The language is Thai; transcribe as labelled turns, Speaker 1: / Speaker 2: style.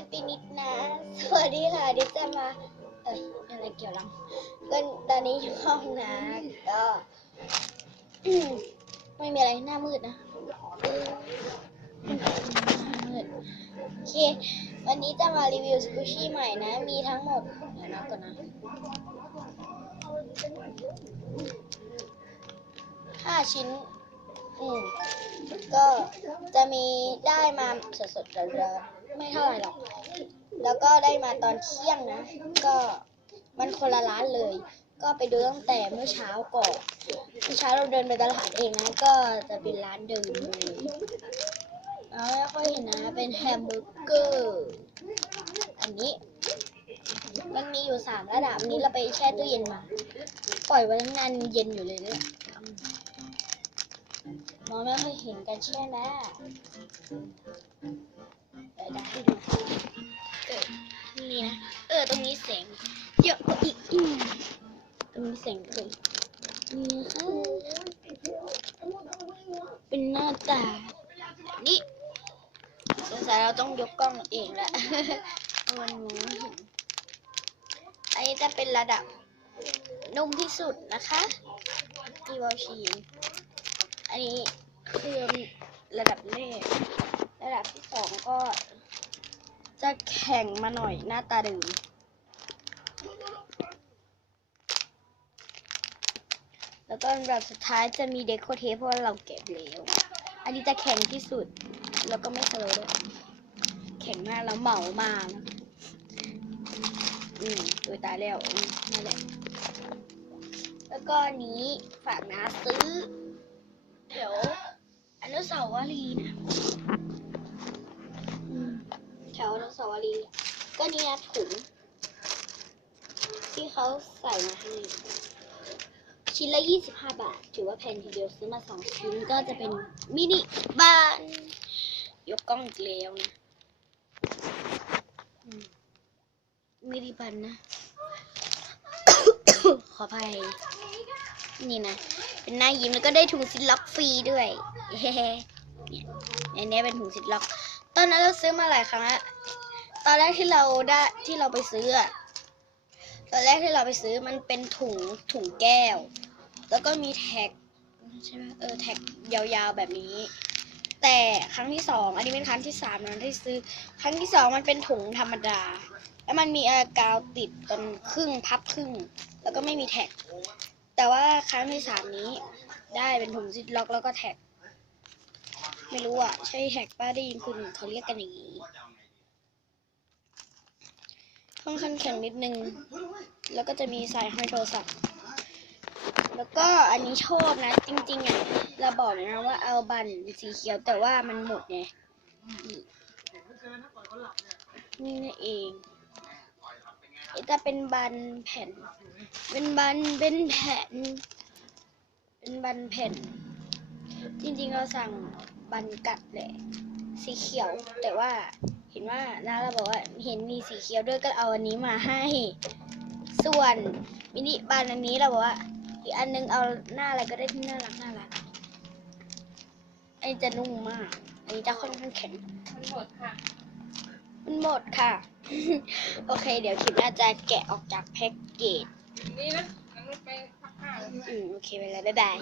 Speaker 1: ดไปนิดนะ สวัสดีค่ะเดิจะมา เอ้ยอะไรเกี่ยวลังก็ตอนนี้อยู่ห้องนะก็ไม่มีอะไรหน้ามืดนะโอเค วันนี้จะมารีวิวสกูชี่ใหม่นะ มีทั้งหมด เดี๋ยวนับก่อนนะห้าชิ้น อืมก็จะมีได้มาสดๆเร้อนๆไม่เท่าไหร่หรอก แล้วก็ได้มาตอนเที่ยงนะ ก็มันคนละร้านเลย ก็ไปดูตั้งแต่เมื่อเช้าก่อนเมื่อเช้าเราเดินไปตลาดเองนะ ก็จะเป็นร้านเดิมเลยเราไม่ค่อยเห็นนะ เป็นแฮมเบอร์เกอร์ อันนี้ มันมีอยู่สามระดับอันนี้เราไปแช่ตู้เย็นมา ปล่อยไว้ตั้งนานเย็นอยู่เลยเนี่ย มองไม่ค่อยเห็นกันใช่ไหมเดี๋ยวจะให้ดูเออนี่นะ เออ ตรงนี้แสงเยอะกว่าอีกมตรงนี้แสงเลยนี่ค่ะเป็นหน้าตานี่สงสัยเราต้องยกกล้องเองละมันมองเห็นอันนี้จะเป็นระดับนุ่มที่สุดนะคะอีวอลชี อันนี้คือระดับแรก ระดับที่สองก็ จะแข็งมาหน่อยหน้าตาดื่มแล้วก็แบบสุดท้ายจะมีเดโคเทปเพราะว่าเราแกะแล้ว อันนี้จะแข็งที่สุด แล้วก็ไม่สโลว์ด้วยแข็งมากแล้วเหมามากอืมตัวตายแล้วนั่นแหละ แล้วก็อันนี้ฝากนาซื้อ เดี๋ยวอนุสาวรีย์นะแถวอนุสาวรีย์ก็นี่นะถุงที่เขาใส่มาให้ชิ้นละ 25 บาท ถือว่าแพงทีเดียวซื้อมาสองชิ้นก็จะเป็นมินิบาน ยกกล้องอีกแล้วนะมินิบันนะ ขออภัย นี่นะ เป็นหน้ายิ้มแล้วก็ได้ถุงซิลล็อกฟรีด้วยเฮ้เนี่ยอันนี้เป็นถุงซิลล็อก ตอนนั้นเราซื้อมาหลายครั้งแล้วตอนแรกที่เราได้ที่เราไปซื้อตอนแรกที่เราไปซื้อมันเป็นถุงถุงแก้ว แล้วก็มีแท็กใช่ไหมเออแท็กยาวๆแบบนี้ แต่ครั้งที่สองอันนี้เป็นครั้งที่สามนะที่ซื้อ ครั้งที่สองมันเป็นถุงธรรมดา แล้วมันมีอากาวติดตรงครึ่งพับครึ่ง แล้วก็ไม่มีแท็ก แต่ว่าครั้งที่สามนี้ ได้เป็นถุงซิปล็อกแล้วก็แท็ก ไม่รู้อะ ใช่แท็กป้าได้ยินคุณเขาเรียกกันอย่างนี้ค่อนข้างแข็งนิดนึง แล้วก็จะมีสายห้อยโทรศัพท์ แล้วก็อันนี้ชอบนะ จริงๆอะเราบอกเลยนะว่าเอาบันสีเขียวแต่ว่ามันหมดไงนี่นั่นเอง จะเป็นบันแผ่น เป็นบันเป็นแผ่น เป็นบันแผ่น จริงๆเราสั่งบันกัดแหละสีเขียว แต่ว่าเห็นว่าน้าเราบอกว่าเห็นมีสีเขียวด้วยก็เอาอันนี้มาให้ ส่วนมินิบันอันนี้เราบอกว่าอีกอันนึงเอาหน้าอะไรก็ได้ที่น่ารักน่ารักอันนี้จะนุ่มมาก อันนี้จะค่อนข้างแข็ง
Speaker 2: มันหมดค่ะ
Speaker 1: มันหมดค่ะ โอเค เดี๋ยวคลิปหน้าจะแกะออกจากแพ็กเกจ
Speaker 2: นี่นะมันไปพักผ้าแล้ว
Speaker 1: อืมโอเคไปแล้วบ๊ายบาย